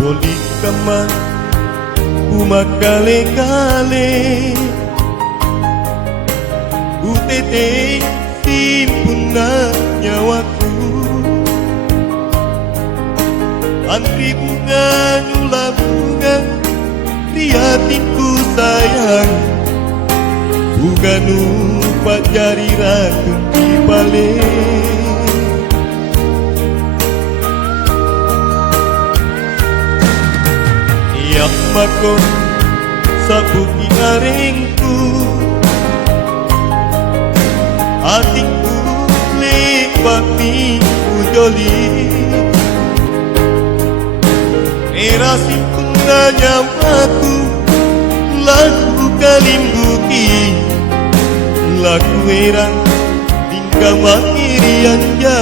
Boli kamma kumakale kale, ku teteng simpung nyawaku. Lanri bunga lamungang di hatiku sayang, bukan numpak jari racung di paleng. Yang mako sabuki erangku, atingku lepak minggu joli. Rera simpung nyawaku, lagu kalimbuki, lagu erang, lingka mange anja.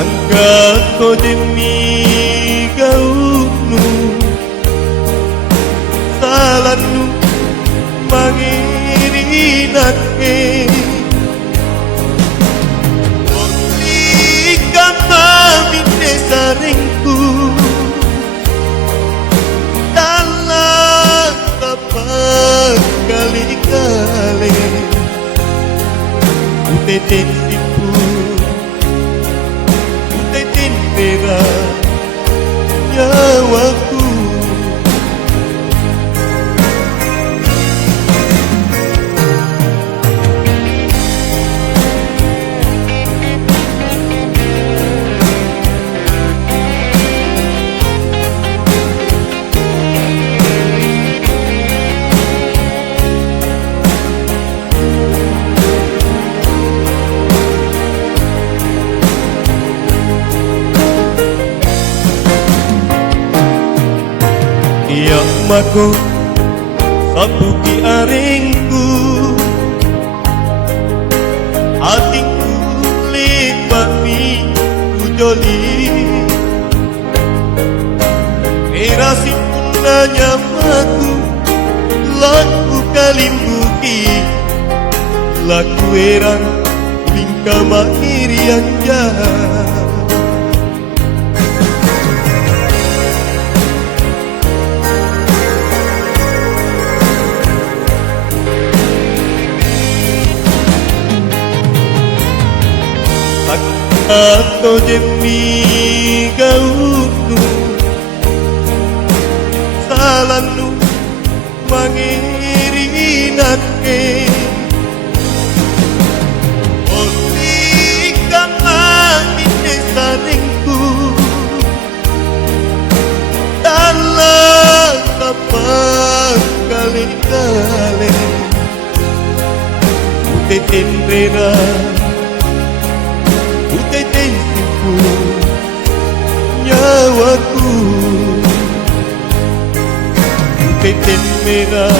Sangka tojeng gaunu, Salannu mange nakke. Boli kamma kumakale Tallasa makkale kale, ku teteng simpung, ku teteng Rera, nyawaku. Yang mako sabuki erangku, atingku lepak minggu joli. Rera simpung nyawaku, lagu kalimbuki, lagu erang, lingka mange anja. Tojeng gaunu, Salannu mange nakke. Boli kamma kumakale Tallasa makkale kale, ku teteng Rera, ku teteng simpung nyawaku, ku teteng Rera,